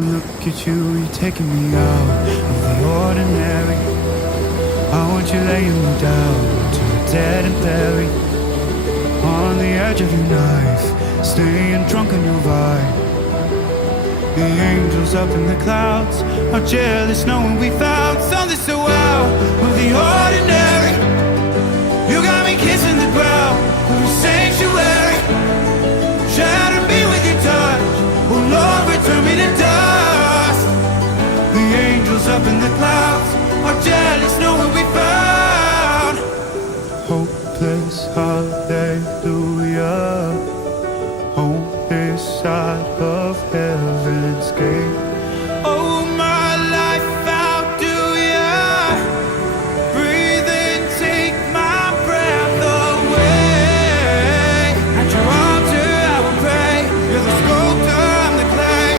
Look at you, you're taking me out of the ordinary. I want you laying me down to the dead and buried. On the edge of your knife, staying drunk on your vibe. The angels up in the clouds are jealous knowing we found something so out of the ordinary. You got me kissing the ground of a sanctuary. Shatter me with your touch, oh Lord, return me to dust. The angels up in the clouds are jealous knowing we found hopeless hallelujah on this side of heaven's gate.